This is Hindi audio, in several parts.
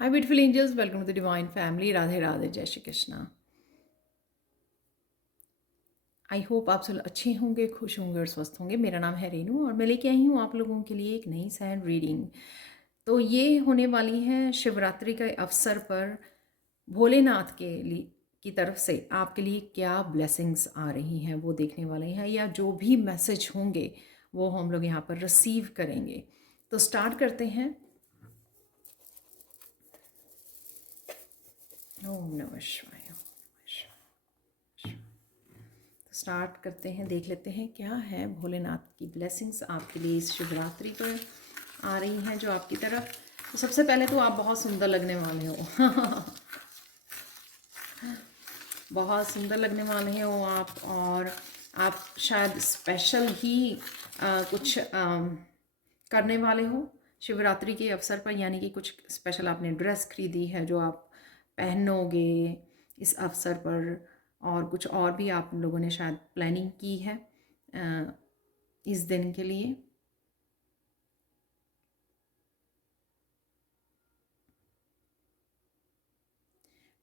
Hi, beautiful angels. Welcome to the Divine Family. Radhe Radhe, जय श्री कृष्णा। आई होप आप सब अच्छे होंगे, खुश होंगे और स्वस्थ होंगे। मेरा नाम है रेनू और मैं लेके आई हूँ आप लोगों के लिए एक नई सैन रीडिंग। तो ये होने वाली है शिवरात्रि के अवसर पर भोलेनाथ के लिए की तरफ से आपके लिए क्या ब्लेसिंग्स आ रही हैं वो देखने वाले हैं, या जो भी मैसेज होंगे वो हम लोग यहाँ पर रिसीव करेंगे। तो स्टार्ट करते हैं। ओम नमः शिवाय। स्टार्ट करते हैं, देख लेते हैं क्या है भोलेनाथ की ब्लेसिंग्स आपके लिए इस शिवरात्रि पर आ रही हैं जो आपकी तरफ। तो सबसे पहले तो आप बहुत सुंदर लगने वाले हो बहुत सुंदर लगने वाले हो आप, और आप शायद स्पेशल ही कुछ करने वाले हो शिवरात्रि के अवसर पर, यानी कि कुछ स्पेशल आपने ड्रेस खरीदी है जो आप पहनोगे इस अवसर पर, और कुछ और भी आप लोगों ने शायद प्लानिंग की है इस दिन के लिए।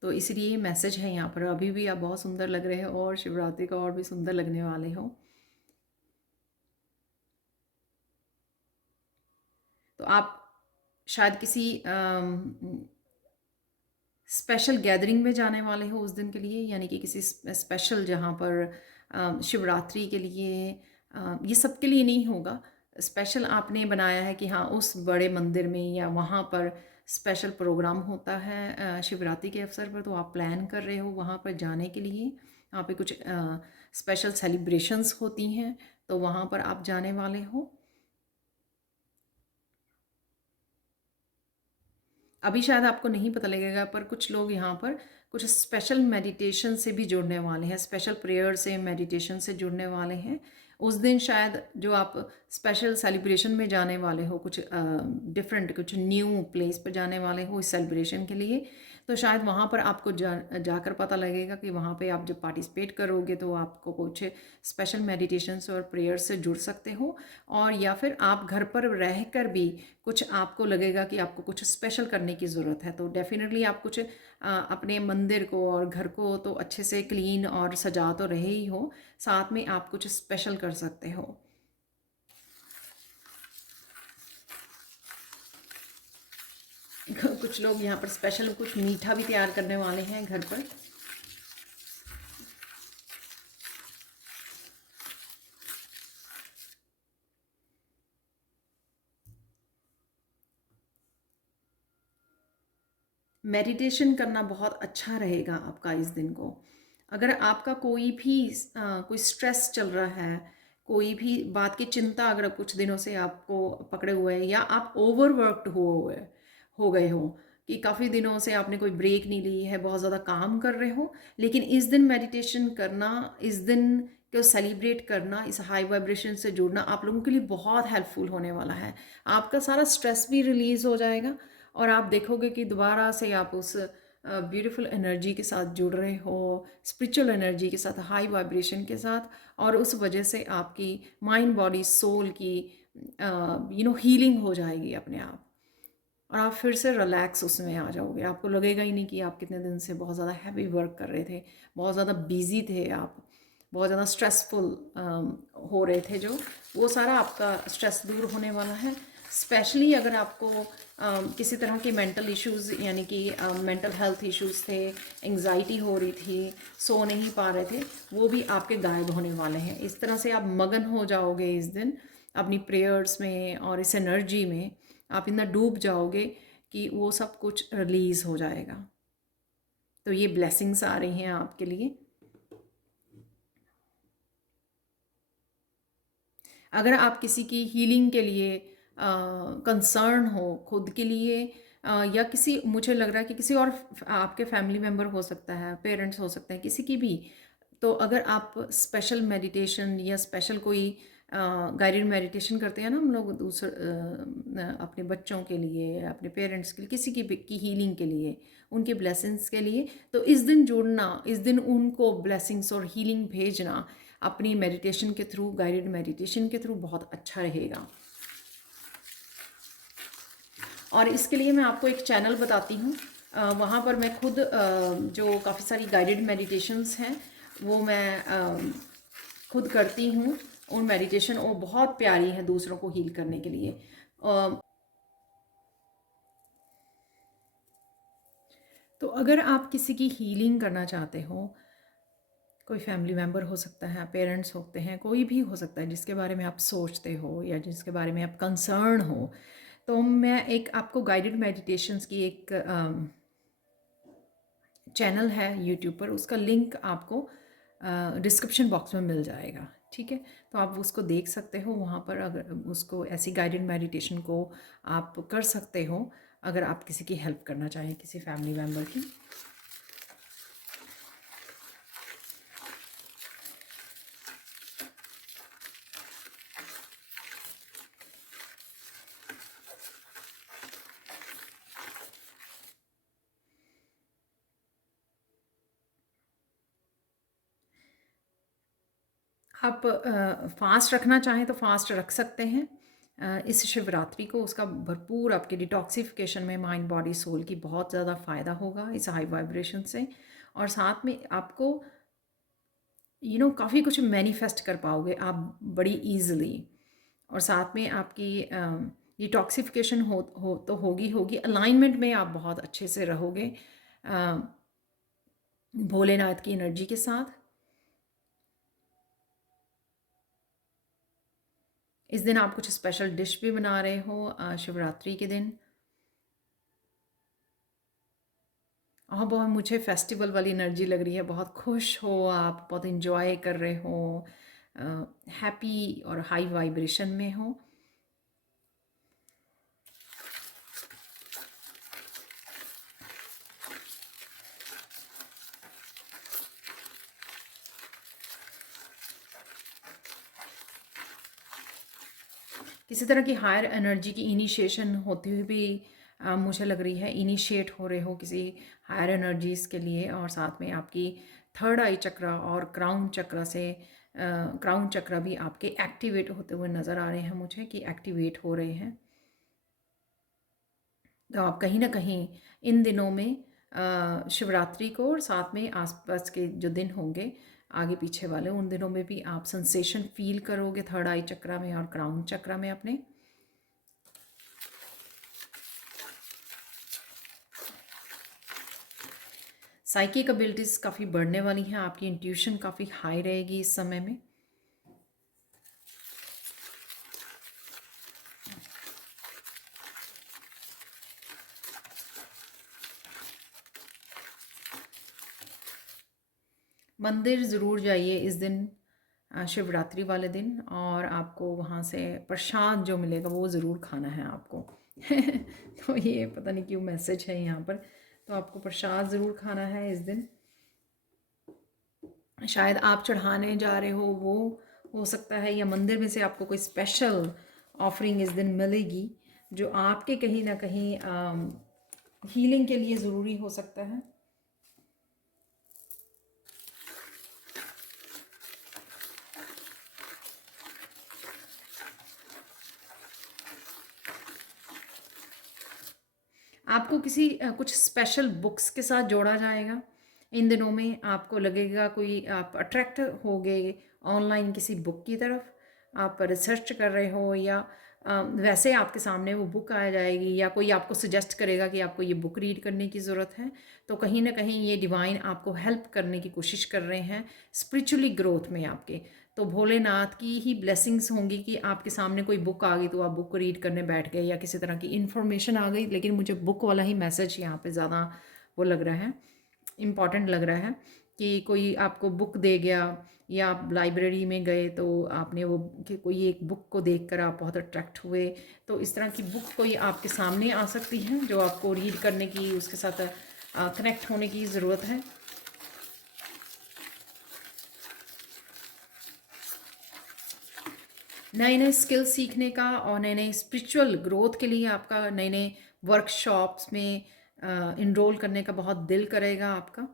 तो इसलिए मैसेज है यहाँ पर, अभी भी आप बहुत सुंदर लग रहे हो और शिवरात्रि का और भी सुंदर लगने वाले हो। तो आप शायद किसी स्पेशल गैदरिंग में जाने वाले हो उस दिन के लिए, यानी कि किसी स्पेशल जहाँ पर शिवरात्रि के लिए ये सब के लिए नहीं होगा। स्पेशल आपने बनाया है कि हाँ उस बड़े मंदिर में या वहाँ पर स्पेशल प्रोग्राम होता है शिवरात्रि के अवसर पर, तो आप प्लान कर रहे हो वहाँ पर जाने के लिए। वहाँ पे कुछ स्पेशल सेलिब्रेशंस होती हैं तो वहाँ पर आप जाने वाले हो। अभी शायद आपको नहीं पता लगेगा पर कुछ लोग यहाँ पर कुछ स्पेशल मेडिटेशन से भी जुड़ने वाले हैं, स्पेशल प्रेयर से, मेडिटेशन से जुड़ने वाले हैं उस दिन। शायद जो आप स्पेशल सेलिब्रेशन में जाने वाले हो, कुछ डिफरेंट, कुछ न्यू प्लेस पर जाने वाले हो इस सेलिब्रेशन के लिए, तो शायद वहाँ पर आपको जाकर पता लगेगा कि वहाँ पे आप जब पार्टिसिपेट करोगे तो आपको कुछ स्पेशल मेडिटेशंस और प्रेयर से जुड़ सकते हो। और या फिर आप घर पर रहकर भी कुछ आपको लगेगा कि आपको कुछ स्पेशल करने की ज़रूरत है, तो डेफिनेटली आप कुछ अपने मंदिर को और घर को तो अच्छे से क्लीन और सजा तो रहे ही हो, साथ में आप कुछ स्पेशल कर सकते हो। कुछ लोग यहाँ पर स्पेशल कुछ मीठा भी तैयार करने वाले हैं घर पर। मेडिटेशन करना बहुत अच्छा रहेगा आपका इस दिन को। अगर आपका कोई भी कोई स्ट्रेस चल रहा है, कोई भी बात की चिंता अगर कुछ दिनों से आपको पकड़े हुए है, या आप ओवरवर्कड हो गए हो कि काफ़ी दिनों से आपने कोई ब्रेक नहीं ली है, बहुत ज़्यादा काम कर रहे हो, लेकिन इस दिन मेडिटेशन करना, इस दिन को सेलिब्रेट करना, इस हाई वाइब्रेशन से जुड़ना आप लोगों के लिए बहुत हेल्पफुल होने वाला है। आपका सारा स्ट्रेस भी रिलीज़ हो जाएगा और आप देखोगे कि दोबारा से आप उस ब्यूटीफुल एनर्जी के साथ जुड़ रहे हो, स्पिरिचुअल एनर्जी के साथ, हाई वाइब्रेशन के साथ, और उस वजह से आपकी माइंड, बॉडी, सोल की हीलिंग हो जाएगी अपने आप, और आप फिर से रिलैक्स उसमें आ जाओगे। आपको लगेगा ही नहीं कि आप कितने दिन से बहुत ज़्यादा हैवी वर्क कर रहे थे, बहुत ज़्यादा बिजी थे आप, बहुत ज़्यादा स्ट्रेसफुल हो रहे थे, जो वो सारा आपका स्ट्रेस दूर होने वाला है। स्पेशली अगर आपको किसी तरह के मेंटल इश्यूज़, यानी कि मेंटल हेल्थ इश्यूज़ थे, एंग्जाइटी हो रही थी, सो नहीं पा रहे थे, वो भी आपके गायब होने वाले हैं। इस तरह से आप मगन हो जाओगे इस दिन अपनी प्रेयर्स में, और इस एनर्जी में आप इतना डूब जाओगे कि वो सब कुछ रिलीज़ हो जाएगा। तो ये ब्लेसिंग्स आ रही हैं आपके लिए। अगर आप किसी की हीलिंग के लिए कंसर्न हो, खुद के लिए या किसी, मुझे लग रहा है कि किसी और आपके फैमिली मेम्बर हो सकता है, पेरेंट्स हो सकते हैं, किसी की भी, तो अगर आप स्पेशल मेडिटेशन या स्पेशल कोई गाइडेड मेडिटेशन करते हैं ना हम लोग, दूसरे अपने बच्चों के लिए, अपने पेरेंट्स के लिए, किसी की हीलिंग के लिए, उनके ब्लेसिंग्स के लिए, तो इस दिन जुड़ना, इस दिन उनको ब्लेसिंग्स और हीलिंग भेजना अपनी मेडिटेशन के थ्रू, गाइडेड मेडिटेशन के थ्रू बहुत अच्छा रहेगा। और इसके लिए मैं आपको एक चैनल बताती हूँ। वहाँ पर मैं खुद जो काफ़ी सारी गाइडेड मेडिटेशंस हैं वो मैं खुद करती हूँ। और मेडिटेशन वो बहुत प्यारी है दूसरों को हील करने के लिए। तो अगर आप किसी की हीलिंग करना चाहते हो, कोई फैमिली मेम्बर हो सकता है, पेरेंट्स होते हैं, कोई भी हो सकता है जिसके बारे में आप सोचते हो या जिसके बारे में आप कंसर्न हो, तो मैं एक आपको गाइडेड मेडिटेशंस की एक चैनल है यूट्यूब पर, उसका लिंक आपको डिस्क्रिप्शन बॉक्स में मिल जाएगा। ठीक है, तो आप उसको देख सकते हो वहाँ पर। अगर उसको ऐसी गाइडेड मेडिटेशन को आप कर सकते हो अगर आप किसी की हेल्प करना चाहें, किसी फैमिली मेम्बर की। आप फास्ट रखना चाहें तो फास्ट रख सकते हैं। इस शिवरात्रि को उसका भरपूर आपके डिटॉक्सिफिकेशन में माइंड बॉडी सोल की बहुत ज़्यादा फ़ायदा होगा इस हाई वाइब्रेशन से। और साथ में आपको काफ़ी कुछ मैनिफेस्ट कर पाओगे आप बड़ी ईज़िली। और साथ में आपकी डिटॉक्सिफिकेशन हो तो होगी अलाइनमेंट में आप बहुत अच्छे से रहोगे भोलेनाथ की एनर्जी के साथ। इस दिन आप कुछ स्पेशल डिश भी बना रहे हो शिवरात्रि के दिन। और बहुत मुझे फेस्टिवल वाली एनर्जी लग रही है, बहुत खुश हो आप, बहुत इन्जॉय कर रहे हो, हैप्पी और हाई वाइब्रेशन में हो। किसी तरह की हायर एनर्जी की इनिशिएशन होती हुई भी मुझे लग रही है, इनिशिएट हो रहे हो किसी हायर एनर्जीज़ के लिए। और साथ में आपकी थर्ड आई चक्र और क्राउन चक्र से क्राउन चक्र भी आपके एक्टिवेट होते हुए नज़र आ रहे हैं मुझे, कि एक्टिवेट हो रहे हैं। तो आप कहीं ना कहीं इन दिनों में शिवरात्रि को और साथ में आसपास के जो दिन होंगे आगे पीछे वाले, उन दिनों में भी आप सेंसेशन फील करोगे थर्ड आई चक्र में और क्राउन चक्र में अपने। साइकिक एबिलिटीज़ काफ़ी बढ़ने वाली हैं, आपकी इंट्यूशन काफ़ी हाई रहेगी इस समय में। मंदिर ज़रूर जाइए इस दिन, शिवरात्रि वाले दिन, और आपको वहाँ से प्रसाद जो मिलेगा वो ज़रूर खाना है आपको। तो ये पता नहीं क्यों मैसेज है यहाँ पर। तो आपको प्रसाद ज़रूर खाना है इस दिन। शायद आप चढ़ाने जा रहे हो वो हो सकता है, या मंदिर में से आपको कोई स्पेशल ऑफरिंग इस दिन मिलेगी जो आपके कहीं ना कहीं हीलिंग के लिए ज़रूरी हो सकता है। आपको किसी कुछ स्पेशल बुक्स के साथ जोड़ा जाएगा इन दिनों में। आपको लगेगा कोई, आप अट्रैक्ट होगे ऑनलाइन किसी बुक की तरफ, आप रिसर्च कर रहे हो, या वैसे आपके सामने वो बुक आ जाएगी, या कोई आपको सजेस्ट करेगा कि आपको ये बुक रीड करने की ज़रूरत है। तो कहीं ना कहीं ये डिवाइन आपको हेल्प करने की कोशिश कर रहे हैं स्पिरिचुअली ग्रोथ में आपके। तो भोलेनाथ की ही ब्लेसिंग्स होंगी कि आपके सामने कोई बुक आ गई तो आप बुक को रीड करने बैठ गए, या किसी तरह की इन्फॉर्मेशन आ गई। लेकिन मुझे बुक वाला ही मैसेज यहाँ पे ज़्यादा वो लग रहा है, इम्पॉर्टेंट लग रहा है, कि कोई आपको बुक दे गया, या आप लाइब्रेरी में गए तो आपने वो कि कोई एक बुक को देखकर आप बहुत अट्रैक्ट हुए। तो इस तरह की बुक कोई आपके सामने आ सकती है जो आपको रीड करने की, उसके साथ कनेक्ट होने की ज़रूरत है। नए नए स्किल सीखने का और नए नए स्पिरिचुअल ग्रोथ के लिए आपका नए नए वर्कशॉप्स में इनरोल करने का बहुत दिल करेगा आपका।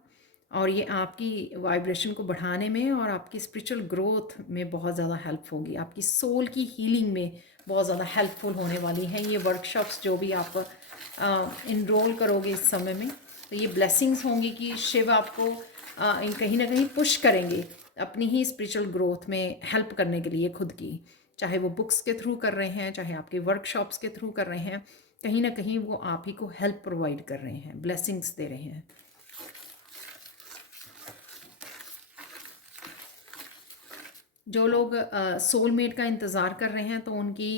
और ये आपकी वाइब्रेशन को बढ़ाने में और आपकी स्पिरिचुअल ग्रोथ में बहुत ज़्यादा हेल्प होगी, आपकी सोल की हीलिंग में बहुत ज़्यादा हेल्पफुल होने वाली हैं ये वर्कशॉप्स जो भी आप इनरोल करोगे इस समय में। तो ये ब्लेसिंग्स होंगी कि शिव आपको कहीं ना कहीं पुश करेंगे अपनी ही स्पिरिचुअल ग्रोथ में हेल्प करने के लिए खुद की, चाहे वो बुक्स के थ्रू कर रहे हैं, चाहे आपके वर्कशॉप्स के थ्रू कर रहे हैं, कहीं ना कहीं वो आप ही को हेल्प प्रोवाइड कर रहे हैं, ब्लेसिंग्स दे रहे हैं। जो लोग सोलमेट का इंतज़ार कर रहे हैं तो उनकी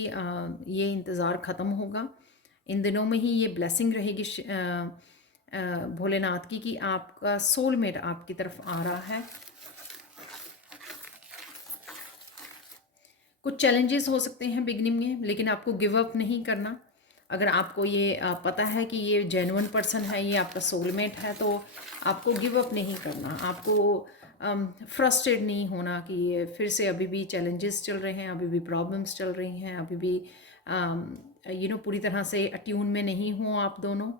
ये इंतज़ार ख़त्म होगा। इन दिनों में ही ये ब्लेसिंग रहेगी भोलेनाथ की कि आपका सोलमेट आपकी तरफ आ रहा है। कुछ चैलेंजेस हो सकते हैं बिगिनिंग में, लेकिन आपको गिव अप नहीं करना। अगर आपको ये पता है कि ये जेन्युइन पर्सन है, ये आपका सोलमेट है, तो आपको गिव अप नहीं करना। आपको फ्रस्ट्रेट नहीं होना कि ये फिर से अभी भी चैलेंजेस चल रहे हैं, अभी भी प्रॉब्लम्स चल रही हैं, अभी भी पूरी तरह से अट्यून में नहीं हो आप दोनों,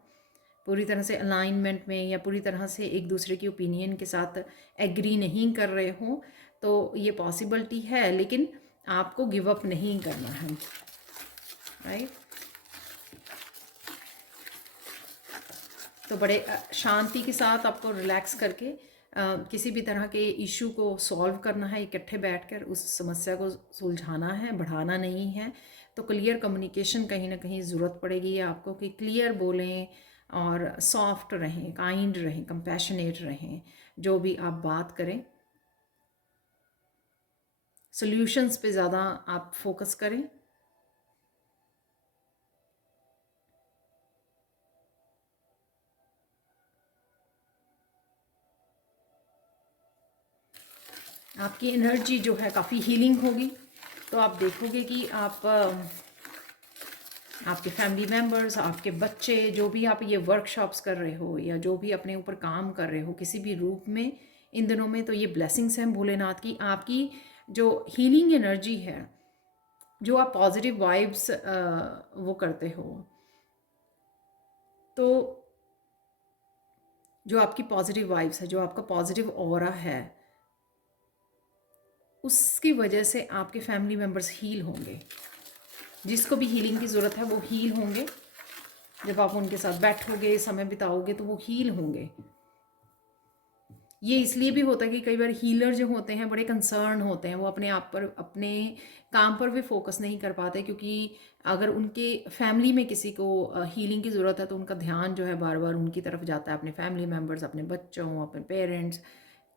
पूरी तरह से अलाइनमेंट में या पूरी तरह से एक दूसरे की ओपिनियन के साथ एग्री नहीं कर रहे हो। तो ये पॉसिबिलिटी है, लेकिन आपको गिव अप नहीं करना है, राइट। तो बड़े शांति के साथ आपको रिलैक्स करके किसी भी तरह के इशू को सॉल्व करना है, इकट्ठे बैठकर उस समस्या को सुलझाना है, बढ़ाना नहीं है। तो क्लियर कम्युनिकेशन कहीं ना कहीं ज़रूरत पड़ेगी आपको कि क्लियर बोलें और सॉफ्ट रहें, काइंड रहें, कंपैशनेट रहें, जो भी आप बात करें। सॉल्यूशंस पे ज़्यादा आप फोकस करें। आपकी एनर्जी जो है काफ़ी हीलिंग होगी। तो आप देखोगे कि आप आपके फैमिली मेम्बर्स, आपके बच्चे, जो भी आप ये वर्कशॉप्स कर रहे हो या जो भी अपने ऊपर काम कर रहे हो किसी भी रूप में इन दिनों में, तो ये ब्लेसिंग्स हैं भोलेनाथ की। आपकी जो हीलिंग एनर्जी है, जो आप पॉजिटिव वाइब्स वो करते हो, तो जो आपकी पॉजिटिव वाइब्स है, जो आपका पॉजिटिव ऑरा है, उसकी वजह से आपके फैमिली मेम्बर्स हील होंगे। जिसको भी हीलिंग की ज़रूरत है वो हील होंगे। जब आप उनके साथ बैठोगे, समय बिताओगे, तो वो हील होंगे। ये इसलिए भी होता है कि कई बार हीलर जो होते हैं बड़े कंसर्न होते हैं, वो अपने आप पर, अपने काम पर भी फोकस नहीं कर पाते, क्योंकि अगर उनके फैमिली में किसी को हीलिंग की ज़रूरत है तो उनका ध्यान जो है बार बार उनकी तरफ जाता है, अपने फैमिली मेम्बर्स, अपने बच्चों, अपने पेरेंट्स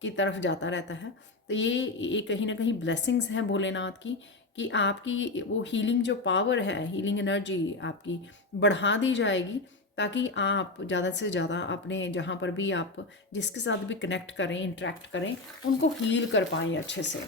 की तरफ जाता रहता है। तो ये कहीं ना कहीं ब्लेसिंग्स हैं भोलेनाथ की कि आपकी वो हीलिंग जो पावर है, हीलिंग एनर्जी आपकी बढ़ा दी जाएगी, ताकि आप ज़्यादा से ज़्यादा अपने जहाँ पर भी आप जिसके साथ भी कनेक्ट करें, इंटरेक्ट करें, उनको हील कर पाएँ अच्छे से।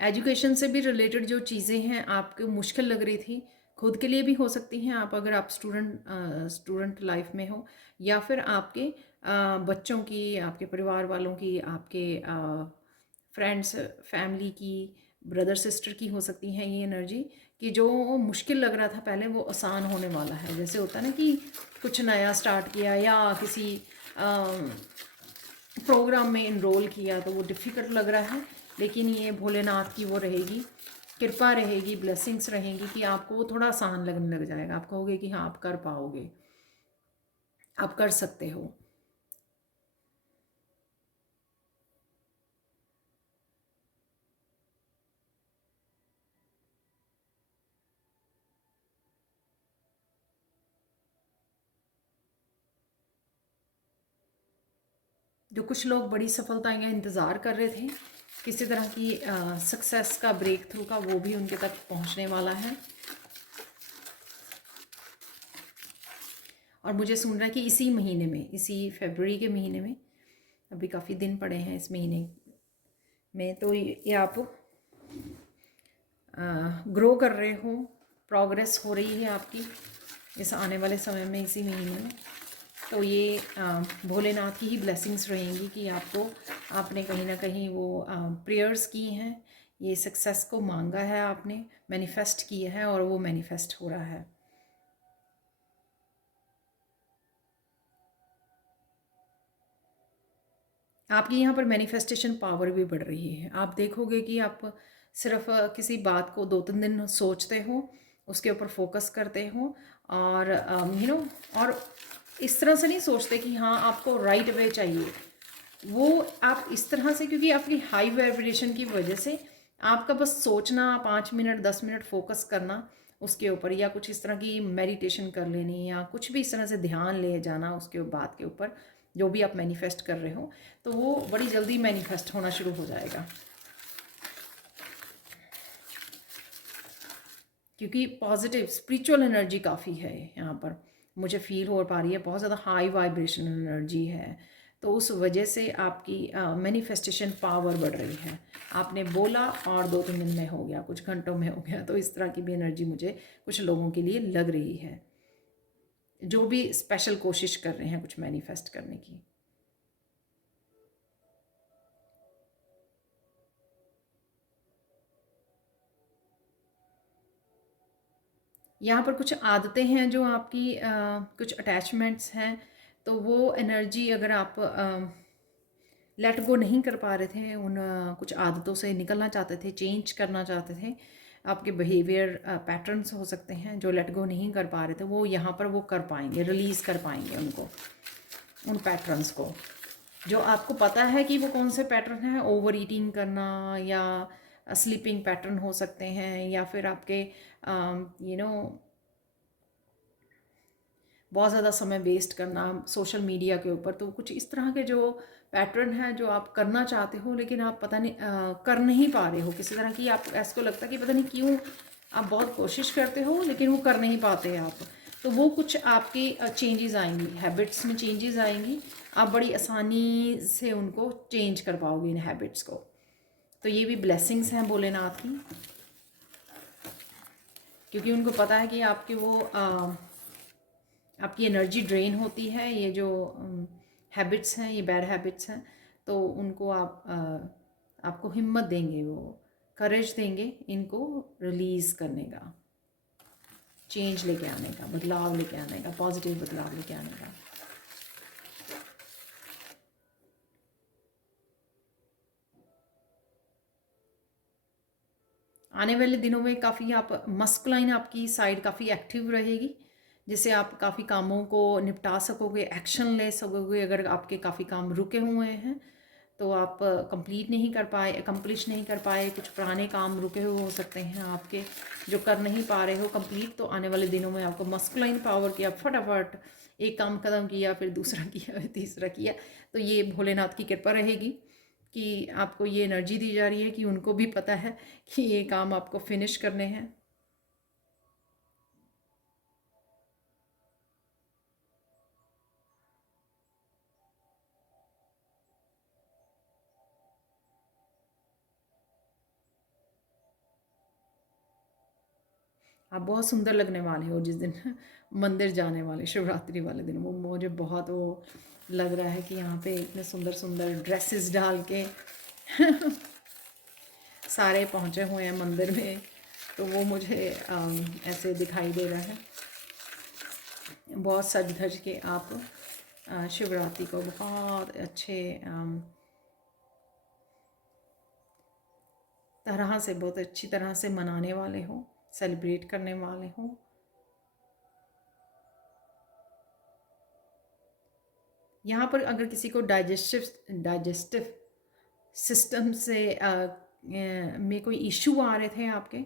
एजुकेशन से भी रिलेटेड जो चीज़ें हैं आपको मुश्किल लग रही थी, खुद के लिए भी हो सकती हैं, आप अगर आप स्टूडेंट लाइफ में हो, या फिर आपके बच्चों की, आपके परिवार वालों की, आपके फ्रेंड्स, फैमिली की, ब्रदर सिस्टर की हो सकती हैं ये एनर्जी, कि जो मुश्किल लग रहा था पहले वो आसान होने वाला है। जैसे होता है ना कि कुछ नया स्टार्ट किया या किसी प्रोग्राम में इनरोल किया तो वो डिफ़िकल्ट लग रहा है, लेकिन ये भोलेनाथ की वो रहेगी, कृपा रहेगी, ब्लेसिंग्स रहेंगी कि आपको वो थोड़ा आसान लगने लग जाएगा। आप कहोगे कि हाँ आप कर पाओगे, आप कर सकते हो। जो कुछ लोग बड़ी सफलताएं का इंतज़ार कर रहे थे, किसी तरह की सक्सेस का, ब्रेक थ्रू का, वो भी उनके तक पहुंचने वाला है। और मुझे सुन रहा है कि इसी महीने में, इसी फरवरी के महीने में, अभी काफ़ी दिन पड़े हैं इस महीने में, तो ये आप ग्रो कर रहे हो, प्रोग्रेस हो रही है आपकी इस आने वाले समय में, इसी महीने में। तो ये भोलेनाथ की ही ब्लेसिंग्स रहेंगी कि आपको, आपने कहीं ना कहीं वो प्रेयर्स की हैं ये सक्सेस को मांगा है आपने, मैनिफेस्ट किया है और वो मैनिफेस्ट हो रहा है। आपकी यहाँ पर मैनिफेस्टेशन पावर भी बढ़ रही है। आप देखोगे कि आप सिर्फ किसी बात को 2-3 दिन सोचते हो, उसके ऊपर फोकस करते हो और और इस तरह से नहीं सोचते कि हाँ आपको राइट वे चाहिए। वो आप इस तरह से, क्योंकि आपकी हाई वाइब्रेशन की वजह से आपका बस सोचना, 5 मिनट 10 मिनट फोकस करना उसके ऊपर, या कुछ इस तरह की मेडिटेशन कर लेनी, या कुछ भी इस तरह से ध्यान ले जाना उसके बात के ऊपर, जो भी आप मैनिफेस्ट कर रहे हो, तो वो बड़ी जल्दी मैनिफेस्ट होना शुरू हो जाएगा। क्योंकि पॉजिटिव स्पिरिचुअल एनर्जी काफ़ी है यहाँ पर, मुझे फील हो पा रही है, बहुत ज़्यादा हाई वाइब्रेशन एनर्जी है। तो उस वजह से आपकी मैनिफेस्टेशन पावर बढ़ रही है। आपने बोला और 2-3 दिन में हो गया, कुछ घंटों में हो गया। तो इस तरह की भी एनर्जी मुझे कुछ लोगों के लिए लग रही है, जो भी स्पेशल कोशिश कर रहे हैं कुछ मैनिफेस्ट करने की। यहाँ पर कुछ आदतें हैं जो आपकी कुछ अटैचमेंट्स हैं, तो वो एनर्जी अगर आप लेट गो नहीं कर पा रहे थे, उन कुछ आदतों से निकलना चाहते थे, चेंज करना चाहते थे, आपके बिहेवियर पैटर्न्स हो सकते हैं जो लेट गो नहीं कर पा रहे थे, वो यहाँ पर वो कर पाएंगे, रिलीज़ कर पाएंगे उनको, उन पैटर्न्स को। जो आपको पता है कि वो कौन से पैटर्न हैं, ओवर ईटिंग करना, या स्लीपिंग पैटर्न हो सकते हैं, या फिर आपके यू नो बहुत ज़्यादा समय वेस्ट करना सोशल मीडिया के ऊपर। तो कुछ इस तरह के जो पैटर्न हैं जो आप करना चाहते हो, लेकिन आप पता नहीं कर नहीं पा रहे हो किसी तरह की, आप ऐसे को लगता है कि पता नहीं क्यों आप बहुत कोशिश करते हो लेकिन वो कर नहीं पाते आप। तो वो कुछ आपकी चेंजेस आएंगी, हैबिट्स में चेंजेस आएंगी, आप बड़ी आसानी से उनको चेंज कर पाओगे इन हैबिट्स को। तो ये भी ब्लेसिंग्स हैं भोलेनाथ की, क्योंकि उनको पता है कि आपके वो आपकी एनर्जी ड्रेन होती है, ये जो हैबिट्स हैं, ये बैड हैबिट्स हैं। तो उनको आपको हिम्मत देंगे, वो करेज देंगे इनको रिलीज़ करने का, चेंज लेके आने का, बदलाव लेके आने का, पॉजिटिव बदलाव लेके आने का। आने वाले दिनों में काफ़ी आप मस्कुलाइन, आपकी साइड काफ़ी एक्टिव रहेगी, जिससे आप काफ़ी कामों को निपटा सकोगे, एक्शन ले सकोगे। अगर आपके काफ़ी काम रुके हुए हैं तो आप कंप्लीट नहीं कर पाए, अकम्प्लिश नहीं कर पाए, कुछ पुराने काम रुके हुए हो सकते हैं आपके, जो कर नहीं पा रहे हो कंप्लीट, तो आने वाले दिनों में आपको मस्कुलाइन पावर की, आप फटाफट एक काम खत्म किया, फिर दूसरा किया, फिर तीसरा किया। तो ये भोलेनाथ की कृपा रहेगी कि आपको ये एनर्जी दी जा रही है कि उनको भी पता है कि ये काम आपको फिनिश करने हैं। आप बहुत सुंदर लगने वाले हो जिस दिन मंदिर जाने वाले, शिवरात्रि वाले दिन। वो मुझे बहुत वो लग रहा है कि यहाँ पे इतने सुंदर सुंदर ड्रेसेस डाल के सारे पहुँचे हुए हैं मंदिर में, तो वो मुझे ऐसे दिखाई दे रहा है। बहुत सज धज के आप शिवरात्रि को बहुत अच्छे तरह से, बहुत अच्छी तरह से मनाने वाले हो, सेलिब्रेट करने वाले हो। यहाँ पर अगर किसी को डाइजेस्टिव सिस्टम से में कोई इश्यू आ रहे थे आपके,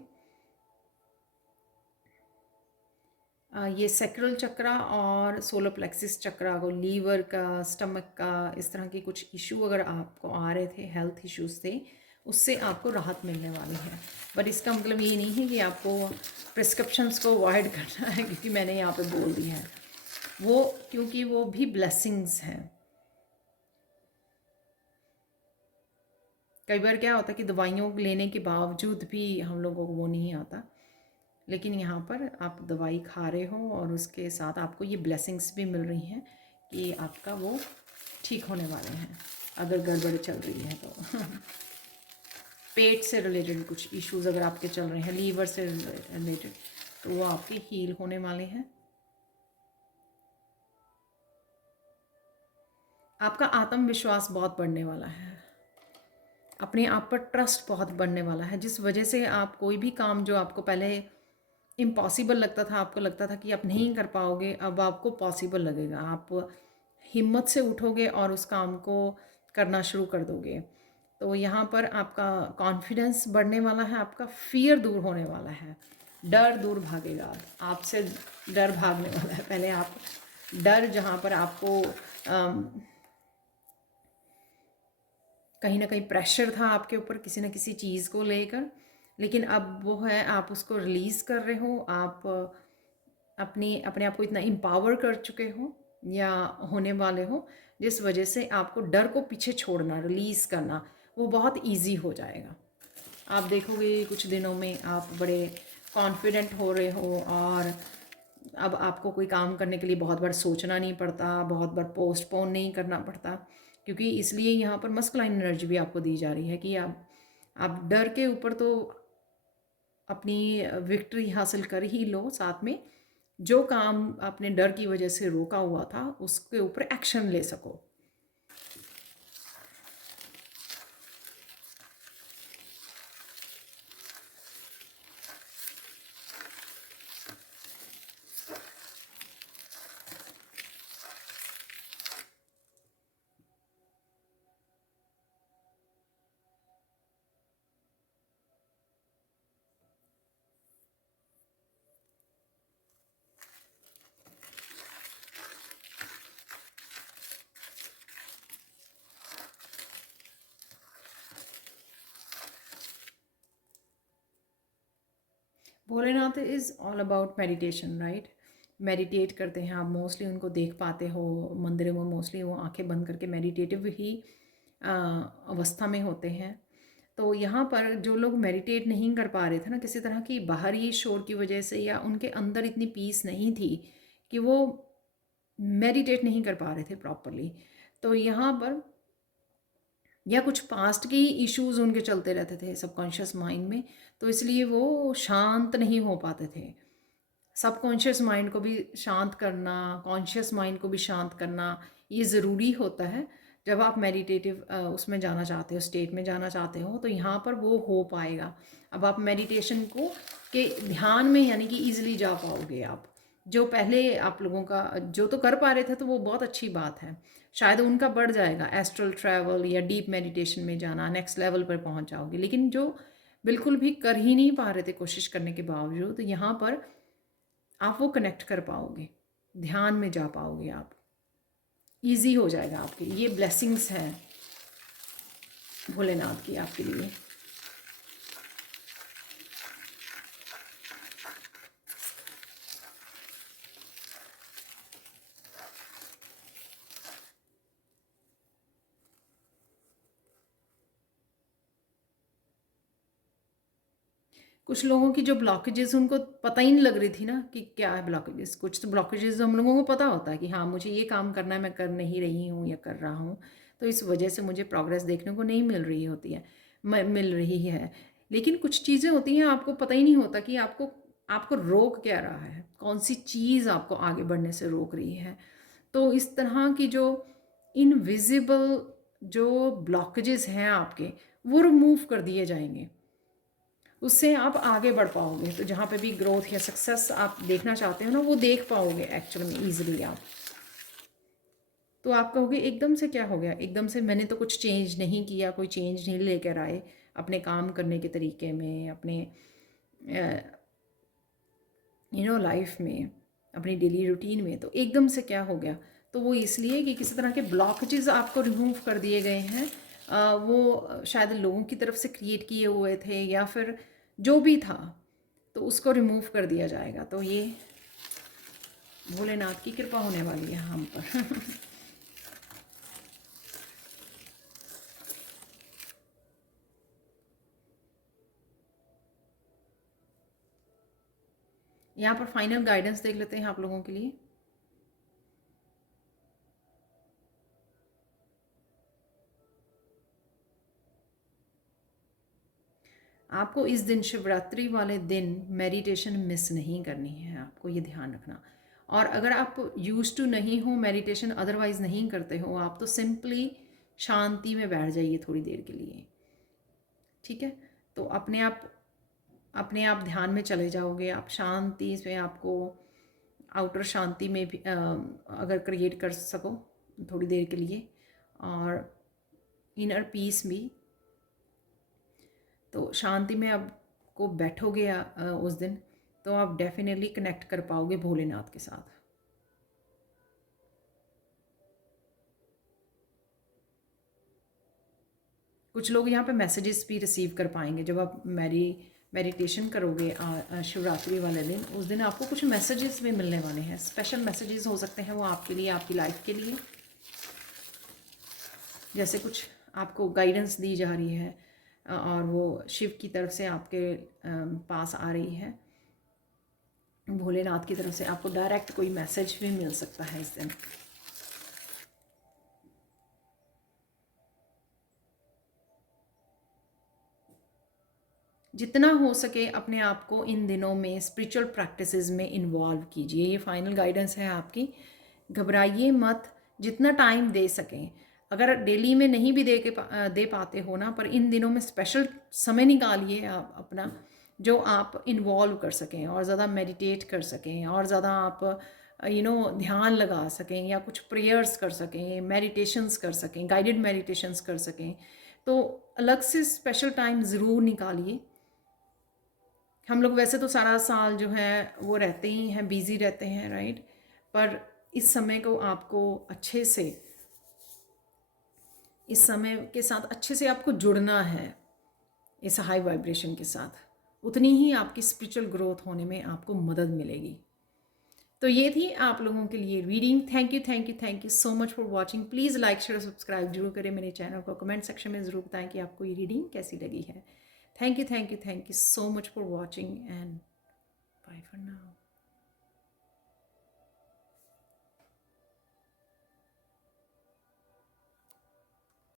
ये सैक्रल चक्रा और सोलर प्लेक्सिस चक्रा को, लीवर का, स्टमक का, इस तरह के कुछ इशू अगर आपको आ रहे थे, हेल्थ इश्यूज थे, उससे आपको राहत मिलने वाली है। बट इसका मतलब ये नहीं है कि आपको प्रिस्क्रिप्शंस को अवॉइड करना है, क्योंकि मैंने यहाँ पे बोल दिया है वो, क्योंकि वो भी ब्लेसिंग्स हैं। कई बार क्या होता है कि दवाइयों लेने के बावजूद भी हम लोगों को वो नहीं आता, लेकिन यहाँ पर आप दवाई खा रहे हो और उसके साथ आपको ये ब्लेसिंग्स भी मिल रही हैं कि आपका वो ठीक होने वाले हैं, अगर गड़बड़ चल रही है तो पेट से रिलेटेड कुछ इश्यूज़ अगर आपके चल रहे हैं, लीवर से रिलेटेड, तो वो आपके हील होने वाले हैं। आपका आत्मविश्वास बहुत बढ़ने वाला है, अपने आप पर ट्रस्ट बहुत बढ़ने वाला है, जिस वजह से आप कोई भी काम जो आपको पहले इम्पॉसिबल लगता था, आपको लगता था कि आप नहीं कर पाओगे, अब आपको पॉसिबल लगेगा। आप हिम्मत से उठोगे और उस काम को करना शुरू कर दोगे। तो यहाँ पर आपका कॉन्फिडेंस बढ़ने वाला है, आपका फियर दूर होने वाला है, डर दूर भागेगा, आपसे डर भागने वाला है। पहले आप डर, जहाँ पर आपको कहीं ना कहीं प्रेशर था आपके ऊपर किसी न किसी चीज़ को लेकर, लेकिन अब वो है, आप उसको रिलीज़ कर रहे हो, आप अपने आप को इतना एम्पावर कर चुके हो या होने वाले हो, जिस वजह से आपको डर को पीछे छोड़ना, रिलीज़ करना, वो बहुत इजी हो जाएगा। आप देखोगे कुछ दिनों में आप बड़े कॉन्फिडेंट हो रहे हो, और अब आपको कोई काम करने के लिए बहुत बार सोचना नहीं पड़ता, बहुत बार पोस्टपोन नहीं करना पड़ता, क्योंकि इसलिए यहाँ पर मस्कुलाइन एनर्जी भी आपको दी जा रही है कि आप डर के ऊपर तो अपनी विक्ट्री हासिल कर ही लो, साथ में जो काम आपने डर की वजह से रोका हुआ था उसके ऊपर एक्शन ले सको। Bholenath is all about meditation, right? Meditate करते हैं आप, मोस्टली उनको देख पाते हो मंदिरों में, मोस्टली वो आंखें बंद करके मेडिटेटिव ही अवस्था में होते हैं। तो यहाँ पर जो लोग मेडिटेट नहीं कर पा रहे थे ना, किसी तरह की बाहरी शोर की वजह से, या उनके अंदर इतनी पीस नहीं थी कि वो मेडिटेट नहीं कर पा रहे थे प्रॉपरली, तो यहाँ पर, या कुछ पास्ट के इश्यूज उनके चलते रहते थे सबकॉन्शियस माइंड में, तो इसलिए वो शांत नहीं हो पाते थे। सबकॉन्शियस माइंड को भी शांत करना, कॉन्शियस माइंड को भी शांत करना, ये ज़रूरी होता है जब आप मेडिटेटिव उसमें जाना चाहते हो, स्टेट में जाना चाहते हो, तो यहाँ पर वो हो पाएगा। अब आप मेडिटेशन को के ध्यान में यानी कि ईजिली जा पाओगे आप। जो पहले आप लोगों का जो तो कर पा रहे थे, तो वो बहुत अच्छी बात है, शायद उनका बढ़ जाएगा, एस्ट्रल ट्रैवल या डीप मेडिटेशन में जाना, नेक्स्ट लेवल पर पहुंच जाओगे। लेकिन जो बिल्कुल भी कर ही नहीं पा रहे थे कोशिश करने के बावजूद, तो यहाँ पर आप वो कनेक्ट कर पाओगे, ध्यान में जा पाओगे आप, इजी हो जाएगा आपके। ये ब्लेसिंग्स हैं भोलेनाथ की आपके लिए। कुछ लोगों की जो ब्लॉकेजेस उनको पता ही नहीं लग रही थी ना कि क्या है ब्लॉकेजेस, कुछ तो ब्लॉकेजेस हम लोगों को पता होता है कि हाँ मुझे ये काम करना है, मैं कर नहीं रही हूँ या कर रहा हूँ, तो इस वजह से मुझे प्रोग्रेस देखने को नहीं मिल रही होती है, मिल रही है। लेकिन कुछ चीज़ें होती हैं आपको पता ही नहीं होता कि आपको आपको रोक क्या रहा है, कौन सी चीज़ आपको आगे बढ़ने से रोक रही है। तो इस तरह की जो इनविजिबल जो ब्लॉकेजेस हैं आपके, वो रिमूव कर दिए जाएंगे, उससे आप आगे बढ़ पाओगे। तो जहाँ पे भी ग्रोथ या सक्सेस आप देखना चाहते हो ना, वो देख पाओगे एक्चुअल में ईजिली आप। तो आप कहोगे एकदम से क्या हो गया, एकदम से मैंने तो कुछ चेंज नहीं किया, कोई चेंज नहीं लेकर आए अपने काम करने के तरीके में, अपने लाइफ में, अपनी डेली रूटीन में, तो एकदम से क्या हो गया। तो वो इसलिए कि किसी तरह के ब्लॉकेजेस आपको रिमूव कर दिए गए हैं, वो शायद लोगों की तरफ से क्रिएट किए हुए थे, या फिर जो भी था, तो उसको रिमूव कर दिया जाएगा। तो ये भोलेनाथ की कृपा होने वाली है हम पर। यहाँ पर फाइनल गाइडेंस देख लेते हैं आप लोगों के लिए। आपको इस दिन शिवरात्रि वाले दिन मेडिटेशन मिस नहीं करनी है, आपको ये ध्यान रखना। और अगर आप यूज टू नहीं हो मेडिटेशन, अदरवाइज़ नहीं करते हो आप, तो सिंपली शांति में बैठ जाइए थोड़ी देर के लिए, ठीक है। तो अपने आप ध्यान में चले जाओगे आप, शांति से आपको आउटर शांति में भी अगर क्रिएट कर सको थोड़ी देर के लिए, और इनर पीस भी, तो शांति में आपको बैठोगे उस दिन, तो आप डेफिनेटली कनेक्ट कर पाओगे भोलेनाथ के साथ। कुछ लोग यहाँ पे मैसेजेस भी रिसीव कर पाएंगे जब आप मेडिटेशन करोगे शिवरात्रि वाले दिन। उस दिन आपको कुछ मैसेजेस भी मिलने वाले हैं, स्पेशल मैसेजेस हो सकते हैं वो आपके लिए, आपकी लाइफ के लिए, जैसे कुछ आपको गाइडेंस दी जा रही है और वो शिव की तरफ से आपके पास आ रही है, भोलेनाथ की तरफ से आपको डायरेक्ट कोई मैसेज भी मिल सकता है इस दिन। जितना हो सके अपने आप को इन दिनों में स्पिरिचुअल प्रैक्टिसेस में इन्वॉल्व कीजिए, ये फाइनल गाइडेंस है आपकी। घबराइए मत, जितना टाइम दे सकें। अगर डेली में नहीं भी दे पाते हो ना, पर इन दिनों में स्पेशल समय निकालिए आप अपना, जो आप इन्वॉल्व कर सकें और ज़्यादा मेडिटेट कर सकें, और ज़्यादा आप ध्यान लगा सकें, या कुछ प्रेयर्स कर सकें, मेडिटेशंस कर सकें, गाइडेड मेडिटेशंस कर सकें। तो अलग से स्पेशल टाइम ज़रूर निकालिए। हम लोग वैसे तो सारा साल जो है वो रहते ही हैं, बिज़ी रहते हैं, राइट। पर इस समय को आपको अच्छे से, इस समय के साथ अच्छे से आपको जुड़ना है, इस हाई वाइब्रेशन के साथ, उतनी ही आपकी स्पिरिचुअल ग्रोथ होने में आपको मदद मिलेगी। तो ये थी आप लोगों के लिए reading. Thank you thank you thank you so much for watching. Please like share subscribe जरूर करें मेरे चैनल को। कमेंट सेक्शन में ज़रूर बताएं कि आपको ये रीडिंग कैसी लगी है। Thank you so much for watching and bye for now.